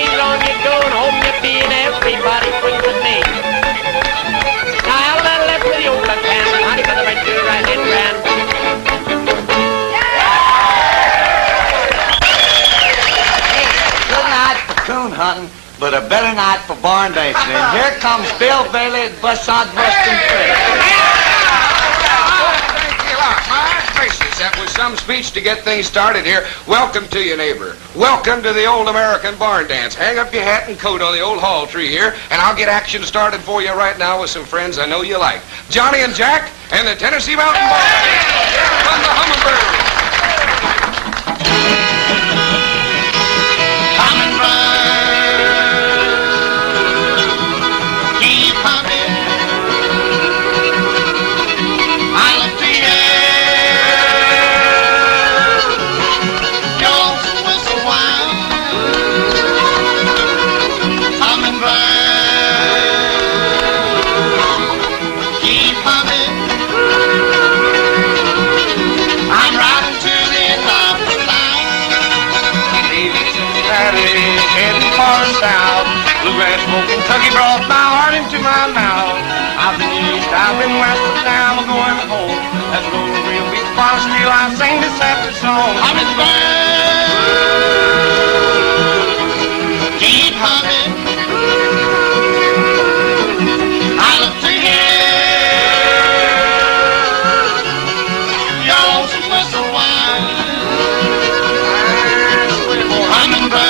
ain't long you going home, you be and everybody brings a name. Now, I'll not left with the old left hand, honey, for the right to the right hand grand. Good night for coon hunting, but a better night for barn dancing. And here comes Bill Bailey at Bussard Bustin' Trail. That was some speech to get things started here. Welcome to you, neighbor. Welcome to the old American barn dance. Hang up your hat and coat on the old hall tree here, and I'll get action started for you right now with some friends I know you like. Johnny and Jack and the Tennessee Mountain Boys. From the Hummingbird. Kentucky brought my heart into my mouth. I've been east, I've been west, but now I'm going home. That's a little real big spot still. I sing this happy song. I'm in the band. Keep humming. I love to hear your whistle whine. I'm in the band.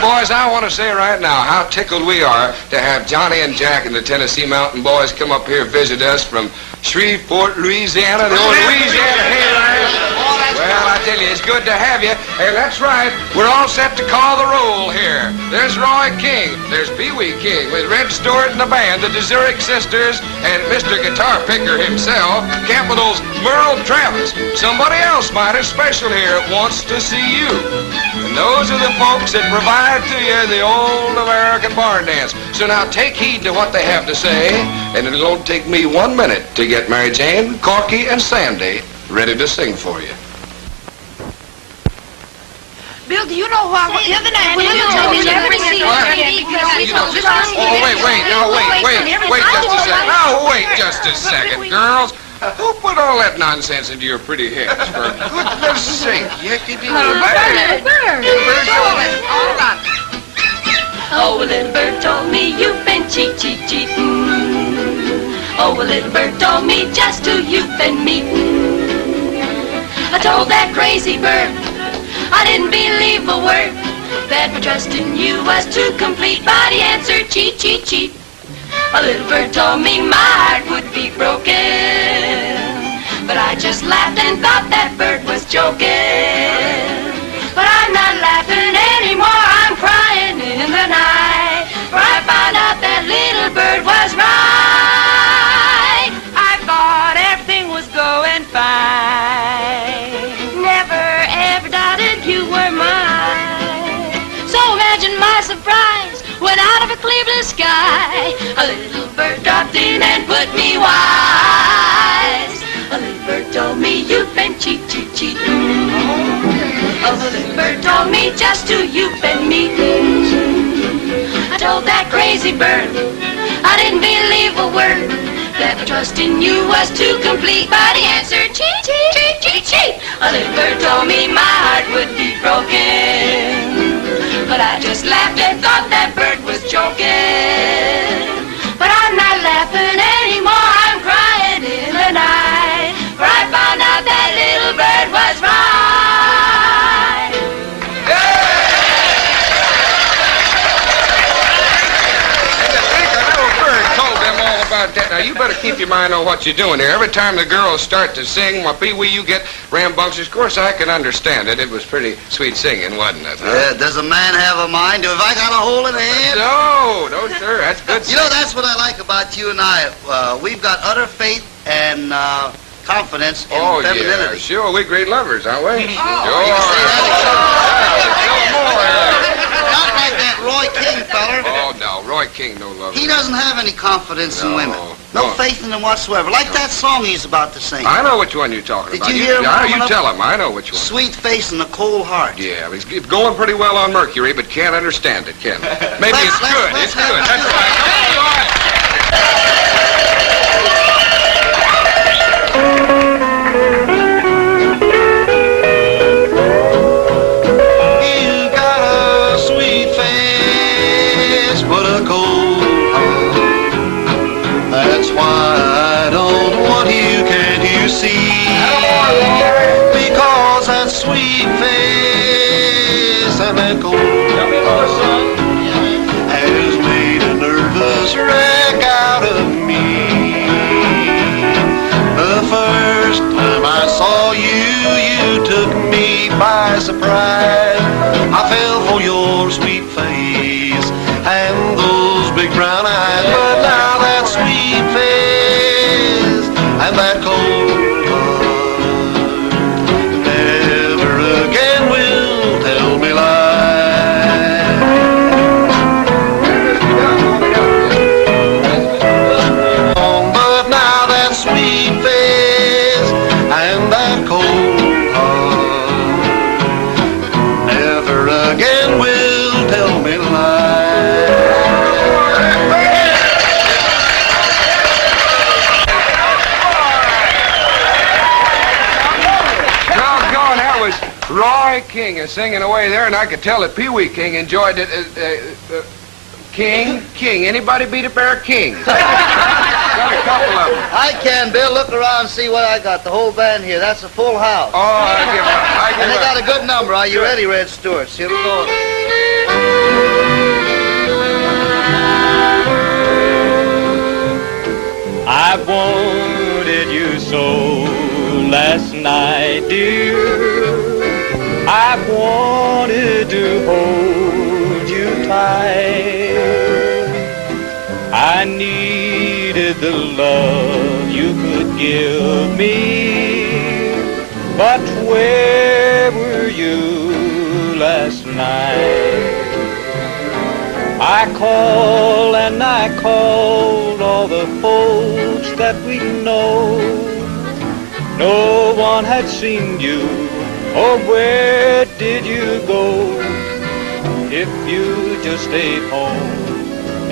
Boys, I want to say right now how tickled we are to have Johnny and Jack and the Tennessee Mountain Boys come up here visit us from Shreveport, Louisiana, the old Louisiana Hayline. Well, I tell you, it's good to have you. And that's right, we're all set to call the roll here. There's Roy King, there's Pee Wee King with Red Stewart and the band, the Deserick sisters, and Mr. Guitar Picker himself, Capital's Merle Travis. Somebody else mighty special here wants to see you. And those are the folks that provide to you the old American barn dance. So now take heed to what they have to say, and it'll only take me 1 minute to get Mary Jane, Corky, and Sandy ready to sing for you. Bill, do you know what? The other night when you told me never to see Wait just a second. No, wait just a second, girls. Who put all that nonsense into your pretty heads? For goodness sake, yickety. Little bird. All right. Oh, a little bird told me you've been cheating. Oh, a little bird told me just who you've been meeting. I told that crazy bird I didn't believe a word, that my trust in you was too complete, but he answered cheat. A little bird told me my heart would be broken, but I just laughed and thought that bird was joking. But I'm not laughing anymore, I'm crying in the night, for I found out that little bird was right. I thought everything was going fine, never ever doubted you were mine. So imagine my surprise when out of a clear blue sky a little bird dropped in and put me wise. A little bird told me you've been cheating. Oh, the little bird told me just who you've been meeting. I told that crazy bird I didn't believe a word, that my trust in you was too complete, but he answered cheat. A little bird told me my heart would be broken, but I just laughed and thought that bird was joking. But I'm not laughing anymore, I'm crying in the night, for I found out that little bird was right. And to think a little bird told them all about now, you better keep your mind on what you're doing here. Every time the girls start to sing, well, Pee-wee, you get rambunctious. Of course, I can understand it. It was pretty sweet singing, wasn't it? Huh? Yeah, does a man have a mind? Have I got a hole in the head? No, sir. That's good. You know, that's what I like about you and I. We've got utter faith and confidence in femininity. Yeah, sure. We're great lovers, aren't we? You can say that not like that Roy King feller. Oh, no. Roy King, no lover. He doesn't have any confidence in No, women. No no. faith in them whatsoever. Like that song he's about to sing. I know which one you're talking Did about. you hear him warming You up? tell him. I know which one. Sweet face and a cold heart. Yeah, he's going pretty well on Mercury, but can't understand it, can he? Maybe Let's- it's good. let's It's have good. a That's few. right. Come on, boy. You got a sweet face, but a cold heart. That's why I don't want you, can't you see? Because that sweet face and that cold heart has made a nervous wreck out of me. The first time I saw you, you took me by surprise. I fell for your sweet face and those big brown eyes. But now that sweet face and that cold heart never again will tell me lies. But now that sweet face and that cold heart never again will tell me lies. Doggone, that was Roy King singing away there, and I could tell that Pee-wee King enjoyed it. King. Anybody beat a pair of Kings? Got a couple of them. I can, Bill. Look around and see what I got. The whole band here. That's a full house. Oh, I give up. And they got a good number. Are you ready, Red Stewart? Here we go. I wanted you so last night, dear. I wanted to hold you tight. I needed the love you could give me. But where were you last night? I called and I called all the folks that we know. No one had seen you, or where did you go? If you just stayed home,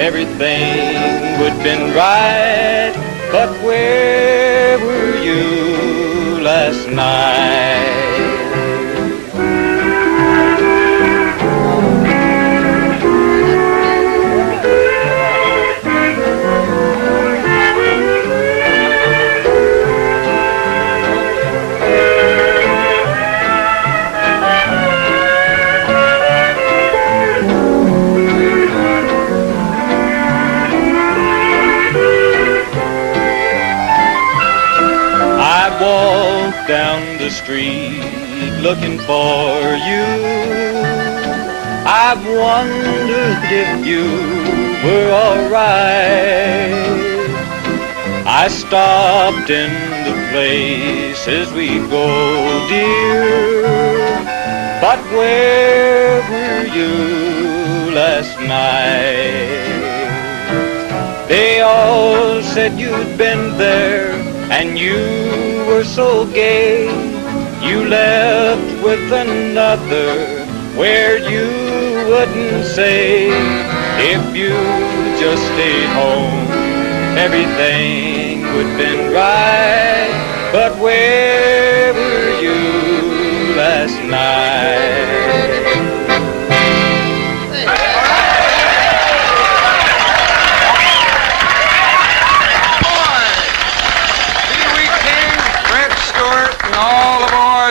everything would been right. But where were you last night? Down the street looking for you. I've wondered if you were alright. I stopped in the places we go, dear. But where were you last night? They all said you'd been there and you were so gay. You left with another where you wouldn't say. If you just stayed home, everything would been right. But where were you last night?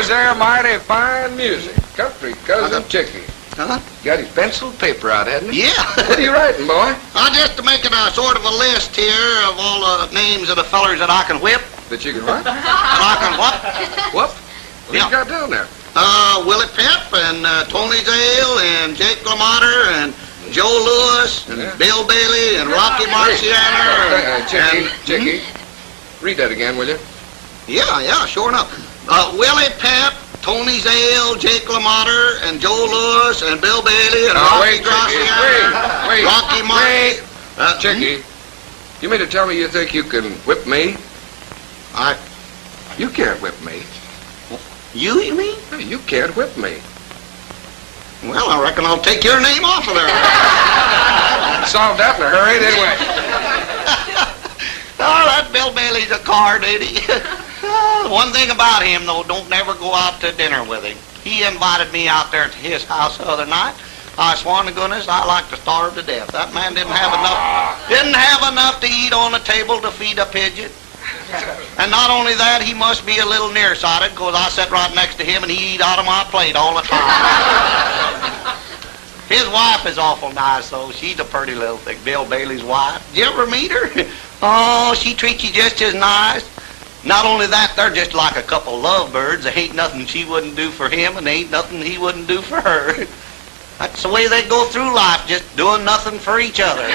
There, mighty fine music. Country cousin Chicky. Huh? Got his pencil and paper out, hadn't he? Yeah. What are you writing, boy? Just to make it a sort of a list here of all the names of the fellers that I can whip. That you can what? That I can what? Whoop. What Yeah. you got down there? Willie Pep and Tony Zale and Jake LaMotta and Joe Lewis and Yeah. Bill Bailey and Rocky Marciano. Chicky, read that again, will you? Yeah, sure enough. Willie Pep, Tony Zale, Jake LaMotta, and Joe Lewis, and Bill Bailey, and Rocky wait, Marciano. wait, Rocky Marciano. Chicky, you mean to tell me you think you can whip me? You can't whip me. You mean? Hey, you can't whip me. Well, I reckon I'll take your name off of there. Solved that in a hurry, didn't we? Oh, that Bill Bailey's a card, ain't he? One thing about him, though, don't never go out to dinner with him. He invited me out there to his house the other night. I sworn to goodness I'd like to starve to death. That man didn't have enough to eat on the table to feed a pigeon. And not only that, he must be a little nearsighted, because I sat right next to him and he eat out of my plate all the time. His wife is awful nice, though. She's a pretty little thing, Bill Bailey's wife. Did you ever meet her? Oh, she treats you just as nice. Not only that, they're just like a couple lovebirds. There ain't nothing she wouldn't do for him, and there ain't nothing he wouldn't do for her. That's the way they go through life, just doing nothing for each other.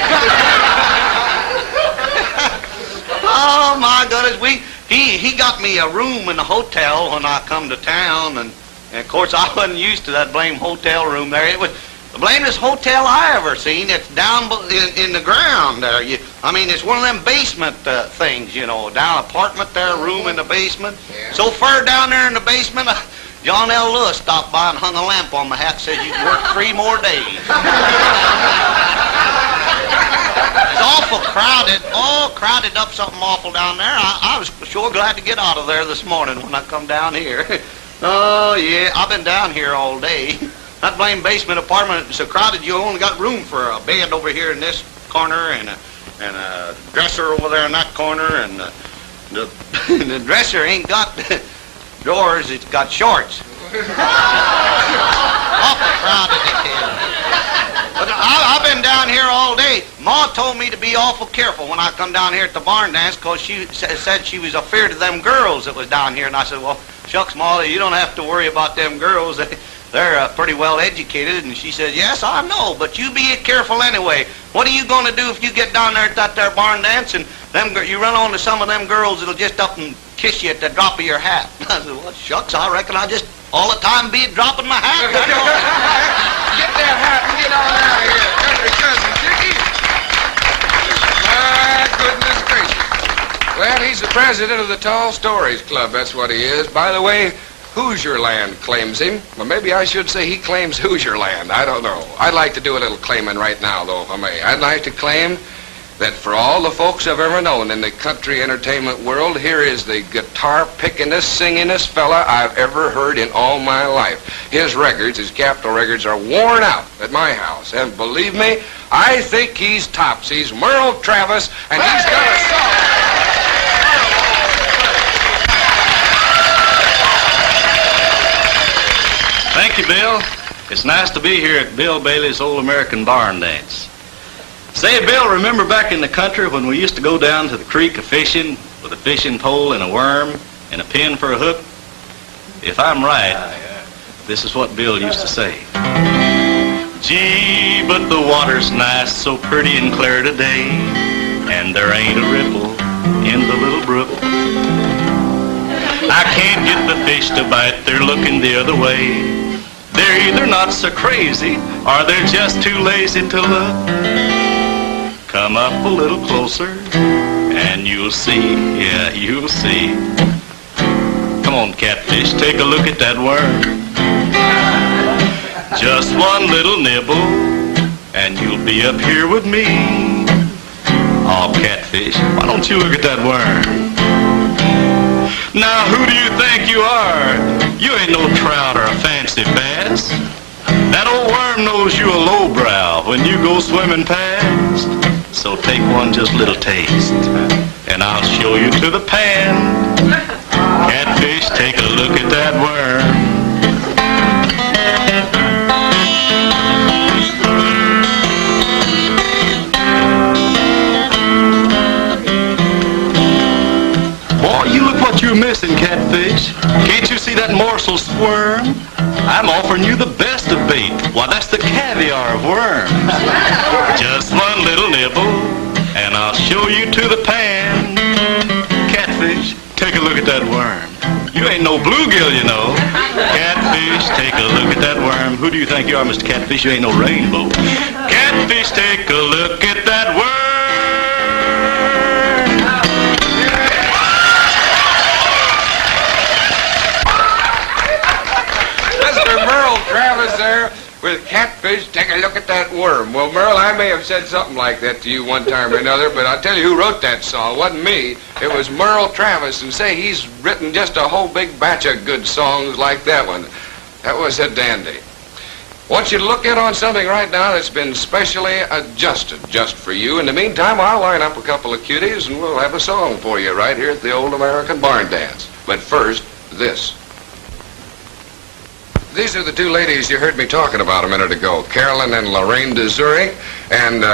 Oh, my goodness, he got me a room in the hotel when I come to town, and of course I wasn't used to that blame hotel room there. It was the blamedest hotel I ever seen. It's down in the ground there. It's one of them basement things, down apartment there, room in the basement. Yeah. So So far down there in the basement, John L. Lewis stopped by and hung a lamp on my hat, said you could work 3 more days. It's awful crowded, all crowded up something awful down there. I was sure glad to get out of there this morning when I come down here. Oh, yeah, I've been down here all day. That blame basement apartment is so crowded you only got room for a bed over here in this corner and a dresser over there in that corner, and the dresser ain't got drawers, it's got shorts. Awful crowded it is. But I've been down here all day. Ma told me to be awful careful when I come down here at the barn dance, because she said she was afraid of them girls that was down here. And I said, well, shucks, Ma, you don't have to worry about them girls. They're pretty well educated. And she said, yes, I know, but you be careful anyway. What are you going to do if you get down there at that there barn dance and you run on to some of them girls that'll just up and kiss you at the drop of your hat? I said, well, shucks, I reckon I just all the time be dropping my hat. Get that hat and get on out of here, cousin Chicky. My goodness gracious. Well, he's the president of the Tall Stories Club, that's what he is. By the way, Hoosier Land claims him. Well, maybe I should say he claims Hoosier Land. I don't know. I'd like to do a little claiming right now, though, if I may. I'd like to claim that for all the folks I've ever known in the country entertainment world, here is the guitar-pickingest, singingest fella I've ever heard in all my life. His records, his Capitol records, are worn out at my house. And believe me, I think he's tops. He's Merle Travis, and he's got a song. Thank you, Bill. It's nice to be here at Bill Bailey's Old American Barn Dance. Say, Bill, remember back in the country when we used to go down to the creek a-fishing with a fishing pole and a worm and a pin for a hook? If I'm right, this is what Bill used to say. Gee, but the water's nice, so pretty and clear today, and there ain't a ripple in the little brook. I can't get the fish to bite, they're looking the other way. They're either not so crazy, or they're just too lazy to look. Come up a little closer, and you'll see, yeah, you'll see. Come on, catfish, take a look at that worm. Just one little nibble, and you'll be up here with me. Oh, catfish, why don't you look at that worm? Now, who do you think you are? You ain't no trout or a fancy bass. That old worm knows you a lowbrow when you go swimming past. So take one just little taste, and I'll show you to the pan. Catfish, take a look at that worm. that morsel squirm? I'm offering you the best of bait. Why, that's the caviar of worms. Just one little nibble, and I'll show you to the pan. Catfish, take a look at that worm. You ain't no bluegill, you know. Catfish, take a look at that worm. Who do you think you are, Mr. Catfish? You ain't no rainbow. Catfish, take a look at that worm. Mr. Merle Travis there with Catfish, take a look at that worm. Well, Merle, I may have said something like that to you one time or another, but I'll tell you who wrote that song. It wasn't me. It was Merle Travis, and say, he's written just a whole big batch of good songs like that one. That was a dandy. I want you to look in on something right now that's been specially adjusted just for you. In the meantime, I'll line up a couple of cuties, and we'll have a song for you right here at the Old American Barn Dance. But first, this. These are the two ladies you heard me talking about a minute ago, Carolyn and Loraine Deserick, and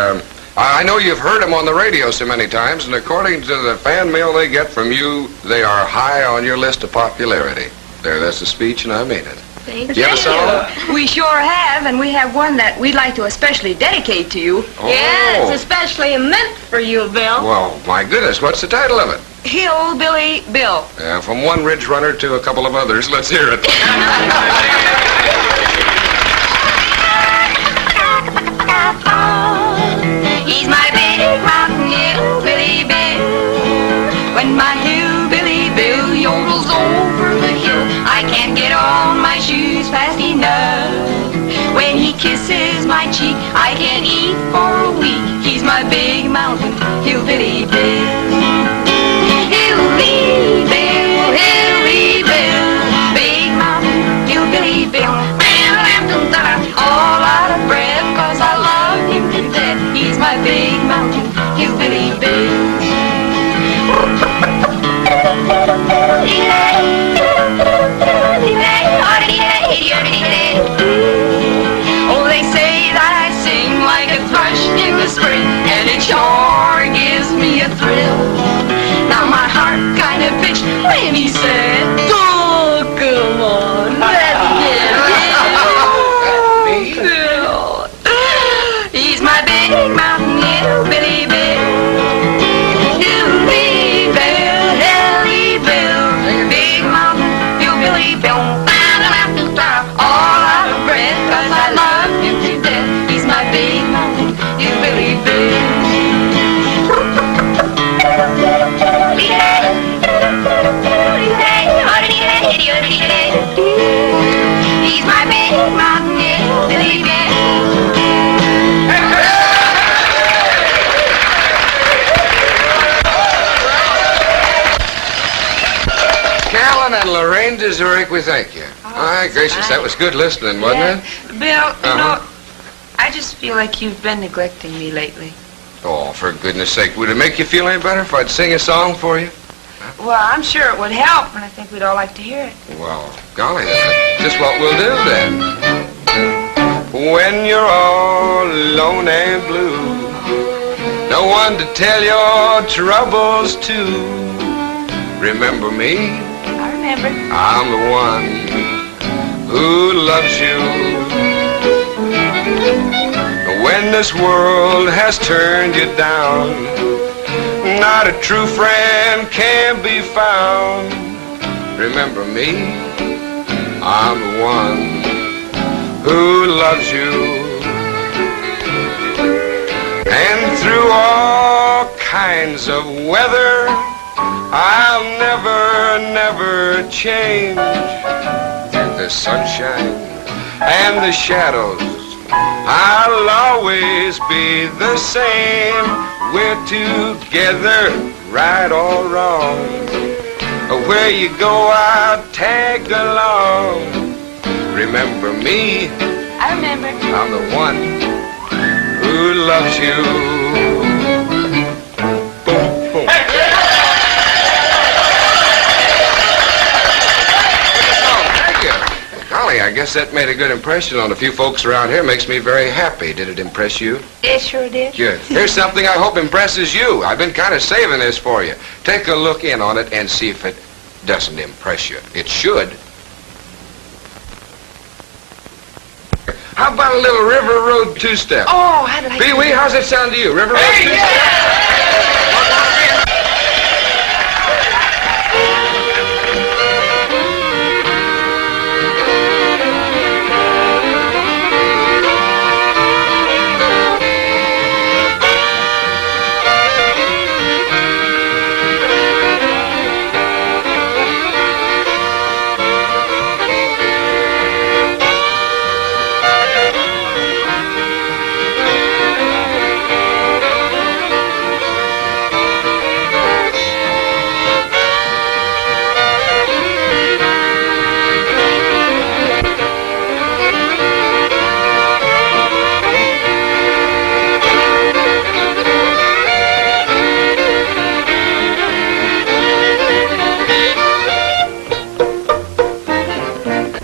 I know you've heard them on the radio so many times, and according to the fan mail they get from you, they are high on your list of popularity. There, that's the speech, and I mean it. Thank You have a song? We sure have, and we have one that we'd like to especially dedicate to you. Oh. Yeah, it's especially meant for you, Bill. Well, my goodness, what's the title of it? Hillbilly Bill. From one ridge runner to a couple of others. Let's hear it. He's my big mountain hillbilly Bill. When my hillbilly Bill yodels over the hill, I can't get on my shoes fast enough. When he kisses my cheek, I can't eat for a week. He's my big mountain hillbilly Bill. Hillbilly Bill, hillbilly Bill, big mountain hillbilly Bill. All out of breath, 'cause I love him to death. He's my big mountain hillbilly Bill. Oh, they say that I sing like a thrush in the spring, and it sure gives me a thrill. Now my heart kind of bitched when he said, "Oh, come on, let's get Bill." He's my big mountain hillbilly Bill. Hillbilly Bill, hillbilly Bill, big mountain hillbilly Bill. All out of breath, 'cause I love him to death. He's my big mountain hillbilly Bill. He's my big mountain hillbilly Bill. Carolyn and Loraine Deserick, we thank you. My gracious, that was good listening, wasn't it? Bill, you know, I just feel like you've been neglecting me lately. Oh, for goodness sake, would it make you feel any better if I'd sing a song for you? Well, I'm sure it would help, and I think we'd all like to hear it. Well, golly, that's just what we'll do then. When you're all alone and blue, no one to tell your troubles to, remember me, I remember. I'm the one who loves you. When this world has turned you down, not a true friend can be found. Remember me, I'm the one who loves you. And through all kinds of weather, I'll never, never change. And the sunshine and the shadows, I'll always be the same. We're together, right or wrong. Where you go, I'll tag along. Remember me, I remember. I'm the one who loves you. Boom, boom. Thank you. Golly, I guess that made a good impression on a few folks around here. Makes me very happy. Did it impress you? It sure did. Good. Here's something I hope impresses you. I've been kind of saving this for you. Take a look in on it and see if it doesn't impress you. It should. How about a little River Road two-step? Oh, I'd like Pee-wee, how's it sound to you? River Road two-step?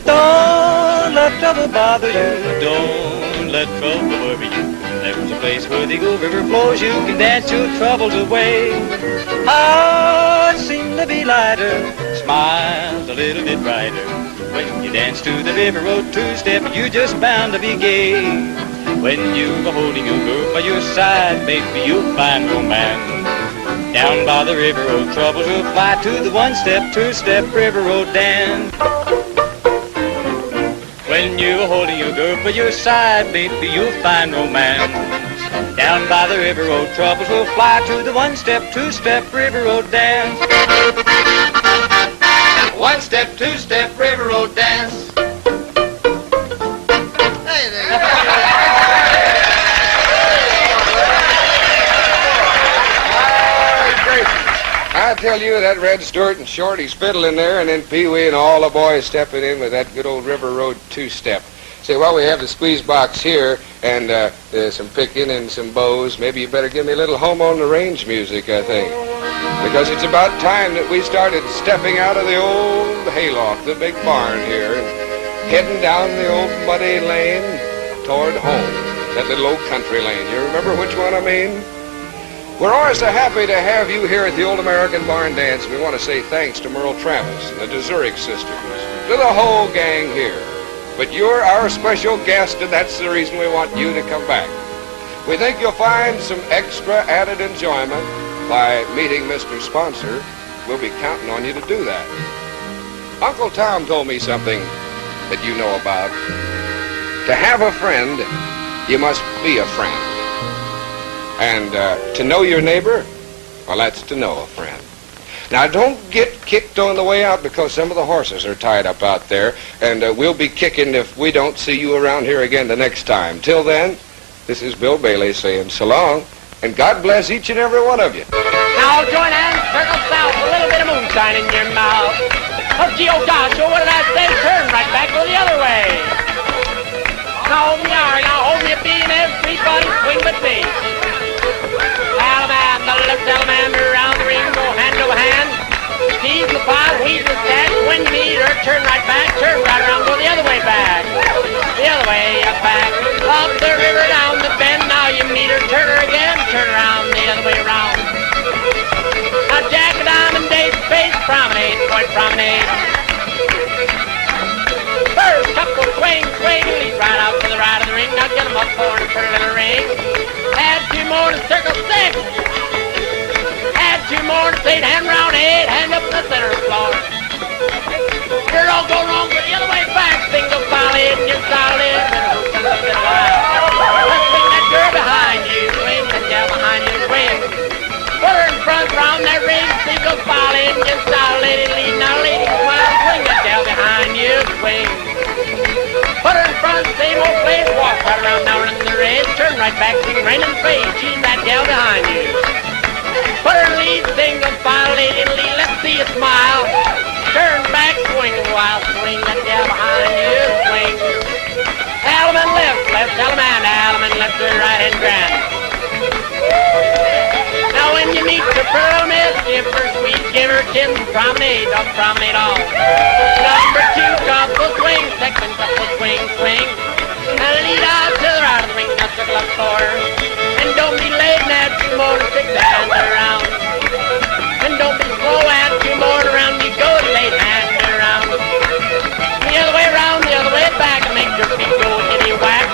Don't let trouble bother you. Don't let trouble worry you. There's a place where the old river flows. You can dance your troubles away. Hearts seem to be lighter. Smiles a little bit brighter. When you dance to the river road two-step, you're just bound to be gay. When you're holding a girl by your side, baby, you'll find romance. Down by the river road, troubles will fly to the one-step, two-step river road dance. When you're holding your girl by your side, baby, you'll find romance. Down by the river road, troubles will fly to the one-step, two-step river road dance. One-step, two-step river road dance. Hey there. I tell you, that Red Stewart and Shorty's fiddling there, and then Pee-wee and all the boys stepping in with that good old River Road two-step. Say, well, we have the squeeze box here, and there's some picking and some bows. Maybe you better give me a little home on the range music, I think. Because it's about time that we started stepping out of the old hayloft, the big barn here, and heading down the old muddy lane toward home. That little old country lane. You remember which one I mean? We're always so happy to have you here at the Old American Barn Dance. We want to say thanks to Merle Travis and the Deserick sisters, to the whole gang here. But you're our special guest, and that's the reason we want you to come back. We think you'll find some extra added enjoyment by meeting Mr. Sponsor. We'll be counting on you to do that. Uncle Tom told me something that you know about. To have a friend, you must be a friend. And to know your neighbor, well, that's to know a friend. Now, don't get kicked on the way out because some of the horses are tied up out there, and we'll be kicking if we don't see you around here again the next time. Till then, this is Bill Bailey saying so long, and God bless each and every one of you. Now join hands, circle south, a little bit of moonshine in your mouth. Oh, gee, oh, gosh, oh, what did I say? Turn right back, go the other way. Now hold me R, now hold me a B, and everybody swing with me. Alaman, the left Alaman, around the ring, go hand over hand. He's the pot, he's the stack. When you meet her, turn right back, turn right around, go the other way back. The other way back. Up the river, down the bend, now you meet her, turn her again, turn around, the other way around. Now Jack and Diamond, Dave, face promenade, point promenade. First couple swing, swing, lead right out to the right of the ring. Now get 'em up for a pretty little ring. Add two more to circle 6. Add two more to 8. Hand round 8. Hand up the center floor. You're all go wrong, but the other way back. Single file in, you're solid. Let's swing that girl behind you. Swing that gal behind you. Swing. Put her in front, round that ring. Single file in, you're solid. Lead now, lady, smile. Swing that gal behind you. Swing. Put her in front, same old place, walk right around now in the red, turn right back, sing rain in the face, she's that gal behind you. Put her lead, single file, lady, lead, let's see you smile. Turn back, swing a while, swing that gal behind you, swing. Alaman left, Alaman left to right hand grand. Now when you meet the pearl miss, give her sweet, give her kiss, promenade, don't promenade all. Number 2, couple swing, second couple swing, swing. And lead out to the right of the ring, now circle up 4. And don't be late, and add 2 more to 6, hand around. And don't be slow, add 2 more around, you go to late, hand around. The other way around, the other way back, and make your feet go kitty whack.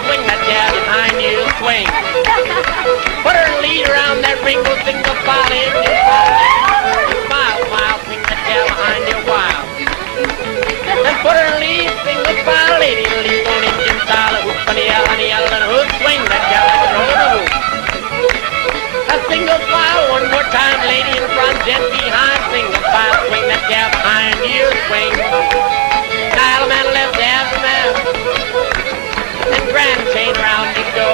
Put her lead around that wrinkle, single file in your smile, smile, swing that gal behind you wild. And put her lead, single file, lady, lead on Indian style, a hoop on the yell, and a hook, swing that gal like a roll of a hoop. A single file, one more time, lady in front, jet behind, single file, swing that gal behind you, swing. Dial man left, half a man. And grand chain round you go,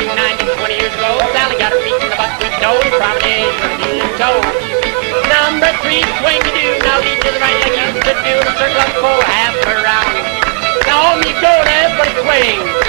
18, 19, 20 years ago. Sally got her feet in the buckwheat dough, promenade from the heel and toe. Number 3, swing you do, now lead to the right like you used to do, and circle up 4, half around. Now on you go, and everybody swing.